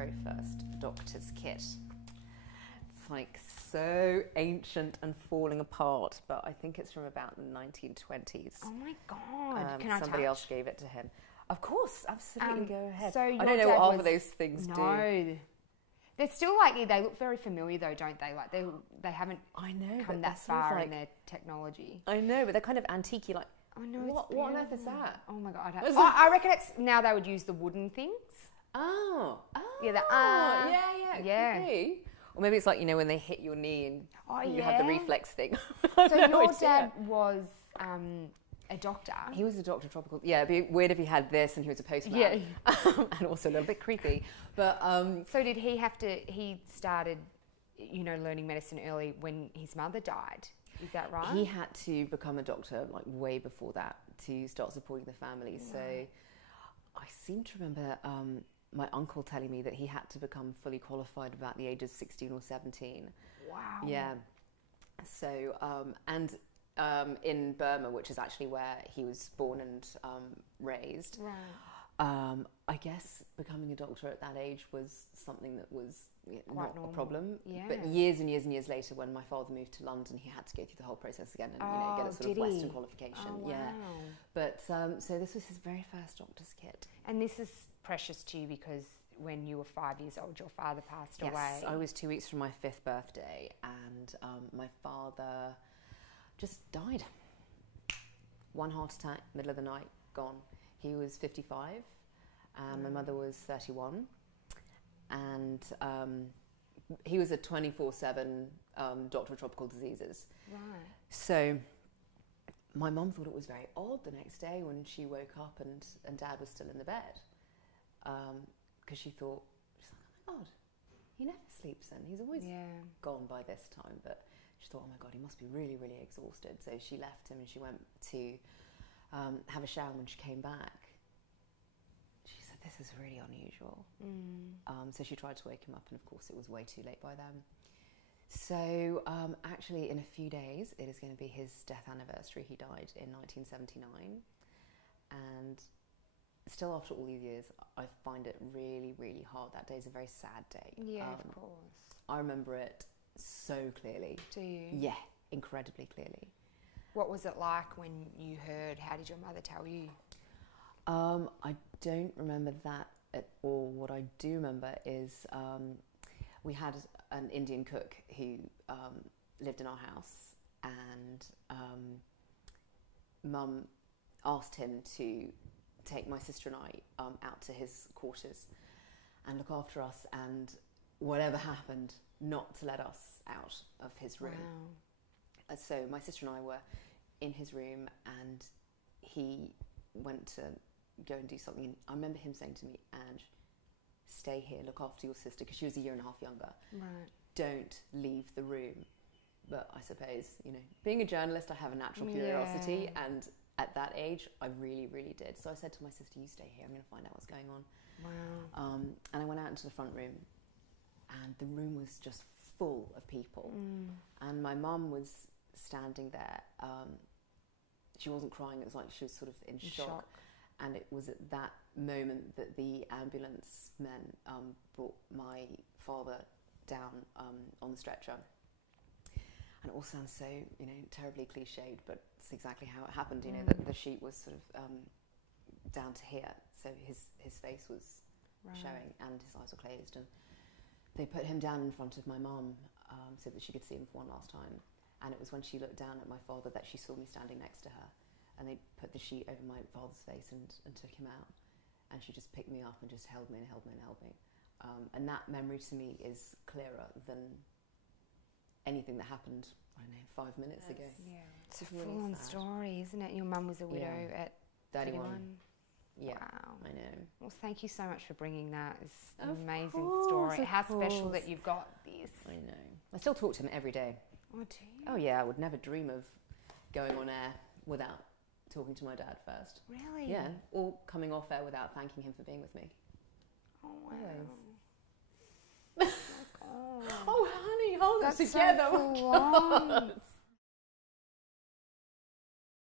very first doctor's kit. It's like so ancient and falling apart, but I think it's from about the 1920s. Oh my God. Can I Somebody touch? else gave it to him. Of course, absolutely, go ahead. So I your don't know dad what half was- of those things do. No. They're still like, they look very familiar though, don't they? Like they haven't I know, come but that they're sort of far like, in their technology. I know, but they're kind of antique-y, like, I know. what on earth is that? Oh my God. I reckon it's, now they would use the wooden things. Oh. Yeah, Yeah. Could be. Or maybe it's like, you know, when they hit your knee and you have the reflex thing. So your dad was a doctor. He was a doctor of tropical. Yeah, it'd be weird if he had this and he was a postman. Yeah. And also a little bit creepy. But so did he have to? He started, you know, learning medicine early when his mother died. Is that right? he had to become a doctor like way before that to start supporting the family. Wow. So I seem to remember my uncle telling me that he had to become fully qualified about the age of 16 or 17. Wow. Yeah. So in Burma, which is actually where he was born and raised. Right. I guess becoming a doctor at that age was something that was not normal. a problem. Yeah. But years and years and years later, when my father moved to London, he had to go through the whole process again and get a sort of Western qualification. Oh, wow. Yeah. But so this was his very first doctor's kit. And this is precious to you because when you were 5 years old, your father passed away. Yes, I was 2 weeks from my 5th birthday, and my father just died. One heart attack, middle of the night, gone. He was 55, and my mother was 31, and he was a 24/7 doctor of tropical diseases. Right. So my mum thought it was very odd the next day when she woke up and Dad was still in the bed, because she's like, oh my God, he never sleeps in. He's always gone by this time. But she thought, oh my God, he must be really, really exhausted. So she left him and she went to have a shower. When she came back, she said, this is really unusual. So she tried to wake him up, and of course it was way too late by then. So actually in a few days it is going to be his death anniversary. He died in 1979, and still after all these years I find it really, really hard. That day is a very sad day. Yeah, of course. I remember it so clearly. Do you? Yeah, incredibly clearly. What was it like when you heard? How did your mother tell you? I don't remember that at all. What I do remember is we had an Indian cook who lived in our house, and Mum asked him to take my sister and I out to his quarters and look after us, and whatever happened, not to let us out of his room. Wow. So my sister and I were in his room, and he went to go and do something. And I remember him saying to me, Ange, stay here, look after your sister, because she was a year and a half younger. Right. Don't leave the room. But I suppose, you know, being a journalist, I have a natural curiosity, and at that age, I really, really did. So I said to my sister, you stay here, I'm going to find out what's going on. Wow. And I went out into the front room, and the room was just full of people. And my mum was standing there. She wasn't crying, it was like she was sort of in shock. And it was at that moment that the ambulance men brought my father down on the stretcher. And it all sounds so, you know, terribly cliched, but it's exactly how it happened. You know, that the sheet was sort of down to here, so his face was showing and his eyes were closed. And they put him down in front of my mum so that she could see him for one last time. And it was when she looked down at my father that she saw me standing next to her. And they put the sheet over my father's face and took him out. And she just picked me up and just held me and held me and held me. And that memory to me is clearer than anything that happened, I don't know, 5 minutes ago. Yeah. It's a full-on story, isn't it? Your mum was a widow at 31. Yeah, wow. I know. Well, thank you so much for bringing that. It's an Of amazing course, story. of How special course. that you've got this. I know. I still talk to him every day. Oh, do you? Oh yeah, I would never dream of going on air without talking to my dad first. Really? Yeah, or coming off air without thanking him for being with me. Oh, wow. Always. Oh, Oh, honey, hold us that's together. so full on.